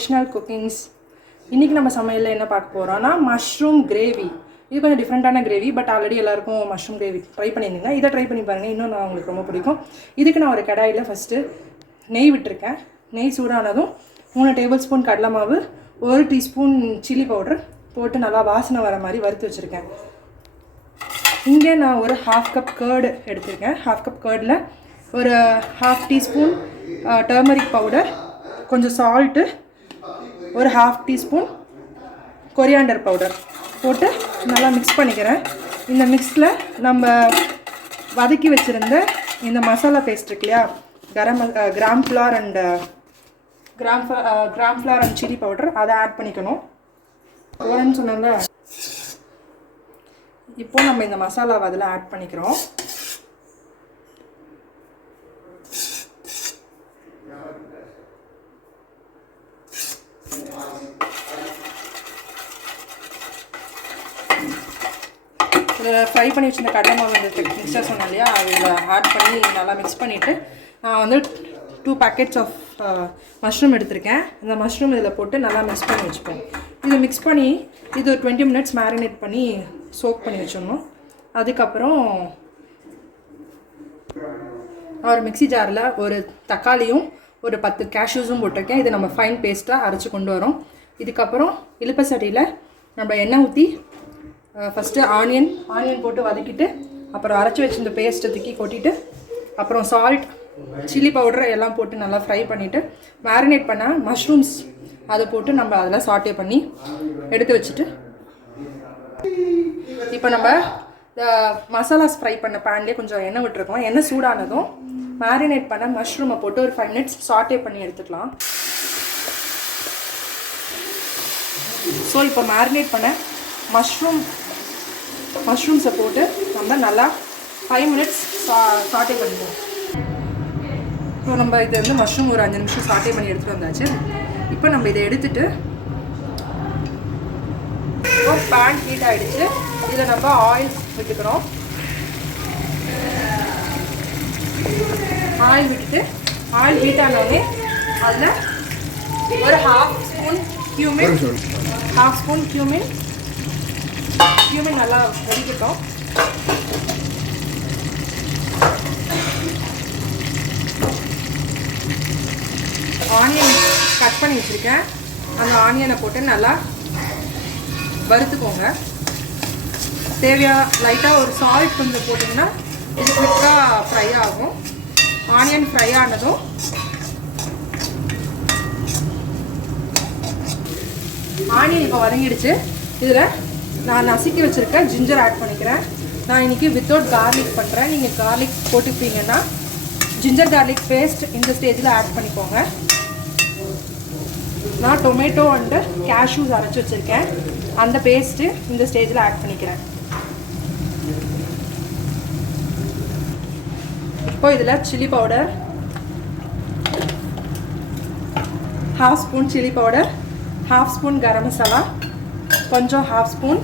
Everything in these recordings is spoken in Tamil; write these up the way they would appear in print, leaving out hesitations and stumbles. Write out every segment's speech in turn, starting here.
ரோஷனல் குக்கிங்ஸ். இன்றைக்கி நம்ம சமையலில் என்ன பார்க்க போகிறோன்னா மஷ்ரூம் கிரேவி. இது கொஞ்சம் டிஃப்ரெண்ட்டான கிரேவி, பட் ஆல்ரெடி எல்லாருக்கும் மஷ்ரூம் கிரேவி ட்ரை பண்ணியிருந்தீங்க. இதை ட்ரை பண்ணி பாருங்கள், இன்னும் நான் உங்களுக்கு ரொம்ப பிடிக்கும். இதுக்கு நான் ஒரு கடாயில் ஃபஸ்ட்டு நெய் விட்டுருக்கேன். நெய் சூடானதும் 3 டேபிள் ஸ்பூன் கடலை மாவு, 1 டீஸ்பூன் சில்லி பவுடர் போட்டு நல்லா வாசனை வர மாதிரி வறுத்து வச்சுருக்கேன். இங்கே நான் ஒரு 1/2 கப் கர்டு எடுத்திருக்கேன். 1/2 கப் கர்டில் ஒரு 1/2 டீஸ்பூன் டர்மரிக் பவுடர், கொஞ்சம் சால்ட்டு, ஒரு 1/2 டீஸ்பூன் கொரியாண்டர் பவுடர் போட்டு நல்லா மிக்ஸ் பண்ணிக்கிறேன். இந்த மிக்ஸில் நம்ம வதக்கி வச்சுருந்த இந்த மசாலா பேஸ்ட் இருக்கு இல்லையா, gram flour and chilli powder, அதை ஆட் பண்ணிக்கணும். போகிறேன்னு சொன்னாங்க. இப்போ நம்ம இந்த மசாலாவை அதில் ஆட் பண்ணிக்கிறோம். இதில் ஃப்ரை பண்ணி வச்சுருந்த கடலை மாவு இந்த மிக்சர் சொன்னேன் இல்லையா, அதில் ஆட் பண்ணி நல்லா மிக்ஸ் பண்ணிவிட்டு நான் வந்து 2 பேக்கெட்ஸ் ஆஃப் மஷ்ரூம் எடுத்திருக்கேன். இந்த மஷ்ரூம் இதில் போட்டு நல்லா மிக்ஸ் பண்ணி வச்சுப்பேன். இதை மிக்ஸ் பண்ணி இது 20 மினிட்ஸ் மேரினேட் பண்ணி சோக் பண்ணி வச்சிடணும். அதுக்கப்புறம் ஒரு மிக்ஸி ஜாரில் ஒரு தக்காளியும் ஒரு 10 கேஷ்யூஸும் போட்டிருக்கேன். இது நம்ம ஃபைன் பேஸ்ட்டாக அரைச்சி கொண்டு வரோம். இதுக்கப்புறம் இழுப்ப சட்டியில் நம்ம எண்ணெய் ஊற்றி ஃபஸ்ட்டு ஆனியன் போட்டு வதக்கிட்டு, அப்புறம் அரைச்சி வச்சுருந்த பேஸ்ட்டை தூக்கி கொட்டிட்டு, அப்புறம் சால்ட், சில்லி பவுடர் எல்லாம் போட்டு நல்லா ஃப்ரை பண்ணிவிட்டு, மேரினேட் பண்ண மஷ்ரூம்ஸ் அதை போட்டு நம்ம அதில் சாட்டே பண்ணி எடுத்து வச்சுட்டு, இப்போ நம்ம மசாலாஸ் ஃப்ரை பண்ண பேன்லேயே கொஞ்சம் எண்ணெய் விட்டுருக்கோம். எண்ணெய் சூடானதும் மேரினேட் பண்ண மஷ்ரூமை போட்டு ஒரு 5 மினிட்ஸ் சாட்டே பண்ணி எடுத்துக்கலாம். ஸோ இப்போ மேரினேட் பண்ண மஷ்ரூம்ஸை போட்டு நம்ம நல்லா 5 மினிட்ஸ் சாட்டே பண்ணிடுவோம். இப்போ நம்ம இதை வந்து மஷ்ரூம் ஒரு 5 நிமிஷம் சாட்டே பண்ணி எடுத்துகிட்டு வந்தாச்சு. இப்போ நம்ம இதை எடுத்துட்டு பேன் ஹீட் ஆகிடுச்சு. இதில் நம்ம ஆயில் விட்டுக்கிறோம். ஆயில் விட்டுட்டு ஆயில் ஹீட் ஆனோடனே அதில் ஒரு 1/2 ஸ்பூன் கியூமின் நல்லா வெடிக்கட்டும். ஆனியன் கட் பண்ணி வச்சுருக்கேன். அந்த ஆனியனை போட்டு நல்லா வறுத்துக்கோங்க. லைட்டாக ஒரு சால்ட் கொஞ்சம் போட்டிங்கன்னா இது குயிக்காக ஃப்ரை ஆகும். ஆனியன் ஃப்ரை ஆனதும் ஆனியன் இப்போ வதங்கிடுச்சு. இதில் நான் நசுக்கி வச்சுருக்க ஜிஞ்சர் ஆட் பண்ணிக்கிறேன். நான் இன்றைக்கி வித்தவுட் கார்லிக் பண்ணுறேன். நீங்கள் கார்லிக் போட்டுப்பீங்கன்னா ஜிஞ்சர் கார்லிக் பேஸ்ட் இந்த ஸ்டேஜில் ஆட் பண்ணிக்கோங்க. நான் டொமேட்டோ அண்டு கேஷ்யூஸ் அரைச்சி வச்சுருக்கேன். அந்த பேஸ்ட்டு இந்த ஸ்டேஜில் ஆட் பண்ணிக்கிறேன். இப்போ இதில் chilli powder, 1/2 spoon chilli powder, 1/2 spoon garam masala, கொஞ்சம் 1/2 ஸ்பூன்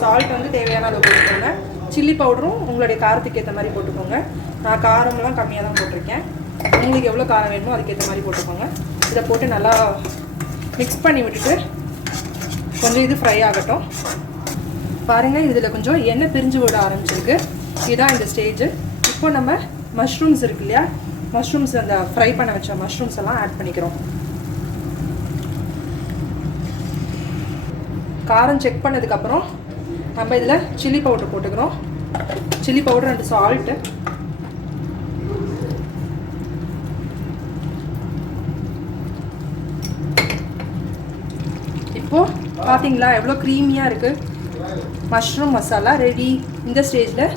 சால்ட் வந்து தேவையான அளவு போட்டுக்கோங்க. சில்லி பவுடரும் உங்களுடைய காரத்துக்கு ஏற்ற மாதிரி போட்டுக்கோங்க. நான் காரம்லாம் கம்மியாக தான் போட்டிருக்கேன். உங்களுக்கு எவ்வளோ காரம் வேணுமோ அதுக்கேற்ற மாதிரி போட்டுக்கோங்க. இதை போட்டு நல்லா மிக்ஸ் பண்ணி விட்டுட்டு கொஞ்சம் இது ஃப்ரை ஆகட்டும். பாருங்கள், இதில் கொஞ்சம் எண்ணெய் பிரிஞ்சு விட ஆரம்பிச்சிருக்கு. இதுதான் இந்த ஸ்டேஜ். இப்போ நம்ம மஷ்ரூம்ஸ் இருக்கு இல்லையா, மஷ்ரூம்ஸ் அந்த ஃப்ரை பண்ண வச்ச மஷ்ரூம்ஸ் எல்லாம் ஆட் பண்ணிக்கிறோம். காரம் செக் பண்ணதுக்கப்புறம் நம்ம இதில் சில்லி பவுடர் போட்டுக்கிறோம். Chilli powder and salt. இப்போது பார்த்தீங்களா எவ்வளோ க்ரீமியாக இருக்குது. Mushroom masala ready. இந்த ஸ்டேஜில்